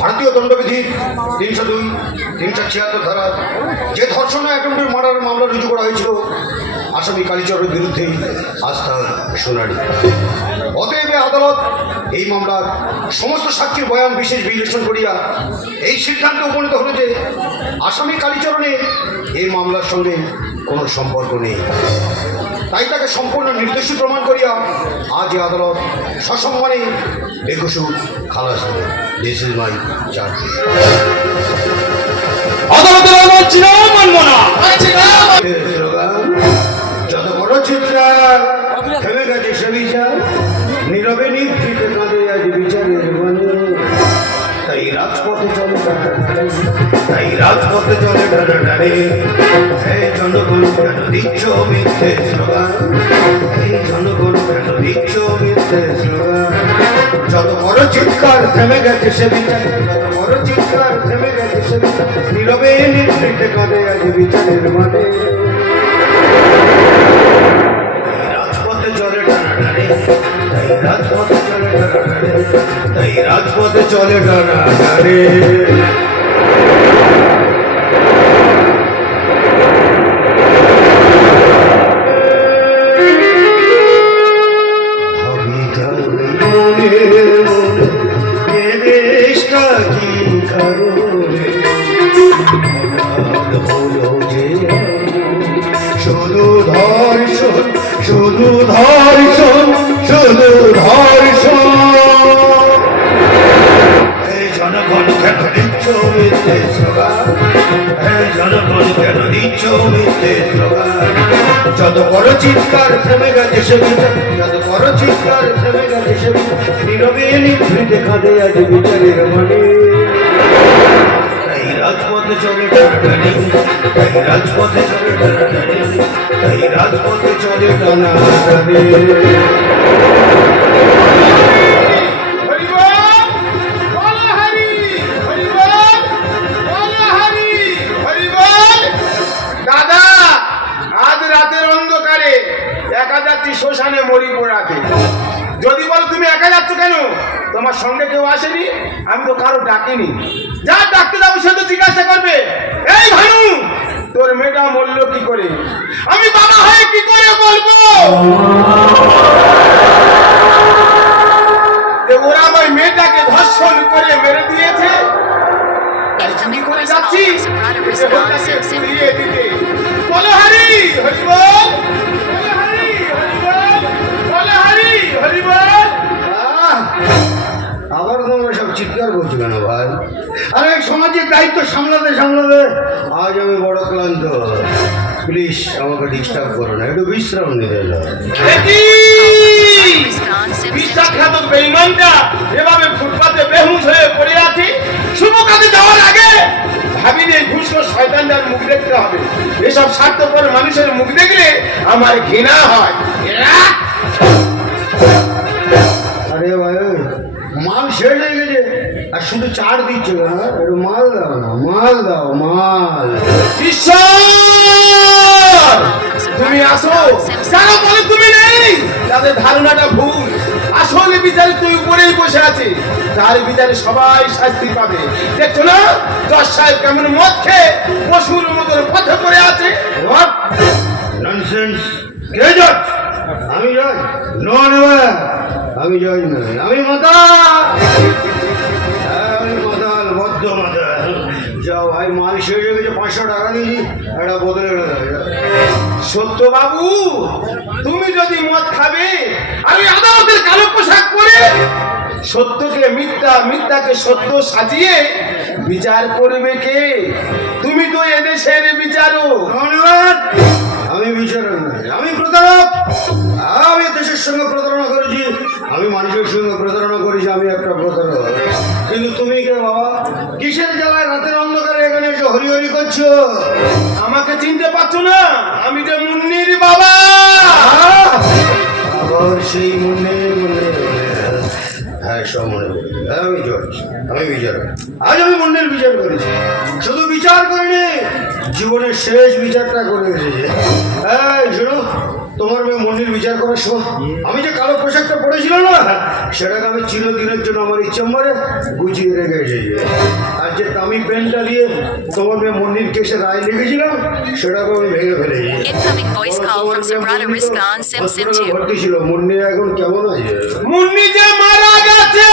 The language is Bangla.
ভারতীয় দণ্ডবিধি তিনশো দুই, তিনশো ছিয়াত্তর ধারা। যে ধর্ষণ অ্যাটেম্পের মার্ডার মামলা রুজু করা হয়েছিল, আসামি কালীচরের বিরুদ্ধে তার শুনানি। অতএব আদালত এই মামলার সমস্ত সাক্ষীর বয়ান, বিশেষ বিশ্লেষণ করিয়া এই সিদ্ধান্তে উপনীত হলো যে আসামি কালীচরণের এই মামলার সঙ্গে কোনো সম্পর্ক নেই। তাই তাকে সম্পূর্ণ নির্দোষী প্রমাণ করিয়া আজ এই আদালত সসম্মানে বেকসু খালাস দিল দিস ইজ মাই চার্জ আদালতের আমার চিরাও মানব না। যত বড় চিত্রা থেমে গেছে সে বিচার। নীরবে নিভৃতে কাঁদে আজ বিচারের মনে তাই রাজপথে চলে রাজপথে চলে টানাটানি হে জনগণ কেন দিচ্ছ মিথ্যে স্লোগান হে জনগণ কেন দিচ্ছ মিথ্যে স্লোগান যত বড় চিৎকার থেমে গেছে সে বিচার, যত বড় চিৎকার থেমে গেছে সে বিচার, নীরবে নিভৃতে কাঁদে আজ বিচারের মানে রাজপথে চলে টানাটানি তাই রাজপথে চলে টানাটানি তাই রাজপথে চলে টানাটানি হলো যে শুধু ধর্ষণ শুধু ধর্ষণ শুধু ধর্ষণ এই জনগণ কেন দিচ্ছ মিথ্যে স্লোগান এই জনগণ কেন দিচ্ছ মিথ্যে স্লোগান যত বড় চিৎকার থেমে গেছে সে বিচার যত বড় চিৎকার থেমে গেছে সে বিচার নীরবে নিভৃতে কাঁদে আজ বিচারের মানে রাজপথে চলে রাজপথে চলে রাজপথে চলে দাদা, আজ রাতের অন্ধকারে একা যাচ্ছি শ্মশানে মরি পোড়াতে যদি বলো তুমি একা যাচ্ছ কেন? তোমার সঙ্গে কেউ আসেনি, আমি তো কারও ডাকিনি। যা ডাকতে যাব সে তো জিজ্ঞাসা করবে। এই ভানু, তোর মেয়েটা মরলো কি করে? আমি বাবা হয়ে কি করে বলব? ওরা আমার মেয়েটাকে ধর্ষণ করে মেরে দিয়েছে। কি করে যাচ্ছি, যে ওটাকে ফিরিয়ে দিতে। বলো হরি হরি আবার তোমরা সব চিৎকার করছ কেন ভাই? আর, এক সমাজের দায়িত্ব সামলাতে সামলাতে আজ আমি বড় ক্লান্ত। প্লিজ, আমাকে ডিস্টার্ব করো না, একটু বিশ্রাম নিতে দেখি বিশ্বাসঘাতক এভাবে ফুটপাতে বেহুশ হয়ে পড়ে আছে? শুভ কাজে যাওয়ার আগে ভাবিনি এই ঘুষখোর শয়তানটার মুখ দেখতে হবে। এসব স্বার্থপর মানুষের মুখ দেখলে আমার ঘৃণা হয়। শেষ হয়ে গেছে। আর শুধু চার দিচ্ছ কেন? একটু মাল দাও না, মাল দাও, মাল। ঈশ্বর! তুমি আসো। যারা বলে তুমি নেই। তাদের ধারণাটা ভুল। আসলে বিচারে তুই উপরেই বসে আছে তার বিচারে সবাই শাস্তি পাবে। দেখছ না? দশ সাহেব কেমন মদ খেয়ে পশুর মতন পথে পড়ে আছে। আমি জজ নো নেভার আমি জজ নই আমি মাতা আমি মাতাল, বদ্ধ মাতাল। ভাই, মাল শেষ হয়ে গেছে, পাঁচশো টাকা দিয়েছি। একটা বোতলে সত্য বাবু তুমি যদি মদ খাবে ওই আদালতের কালো পোশাক পরে সত্যকে, মিথ্যা, মিথ্যাকে সত্য সাজিয়ে বিচার করবে কে? তুমি তো এদেশের ধন্যবাদ। আমি বিচারক আমি প্রতারক। আমি দেশের সঙ্গে প্রতারণা আমি মানুষের সঙ্গে প্রতারণা করেছি আমি একটা প্রতারক। কিন্তু তুমি কে বাবা? কিসের জ্বালায় রাতের অন্ধকারে এখানে এসে হরি হরি করছ? আমাকে চিনতে পারছ না? আমি যে মুন্নির বাবা! আবার সেই হ্যাঁ হ্যাঁ, আমি আজ আমি মন্দির বিচার করেছি। শুধু বিচার জীবনের শেষ বিচারটা হ্যাঁ তোমার বিচার আমি যে কালো পোশাকটা পরেছিলাম সেটাকে আমি চিরদিনের জন্য আমার ইচ্ছা মরে গুছিয়ে রেখে এসেছি। আর যে দামি পেনটা দিয়ে তোমার মেয়ে মন্দির কেসে রায় লিখেছিলাম সেটাকে আমি ভেঙে ফেলেছি। Incoming voice call তোমার from মেয়ে Samrata মুন্নি তো Riskan Sim Sim hospital এ 2. ভর্তি ছিল। মুন্নি এখন কেমন আছে? মুন্নি যে মারা গেছে!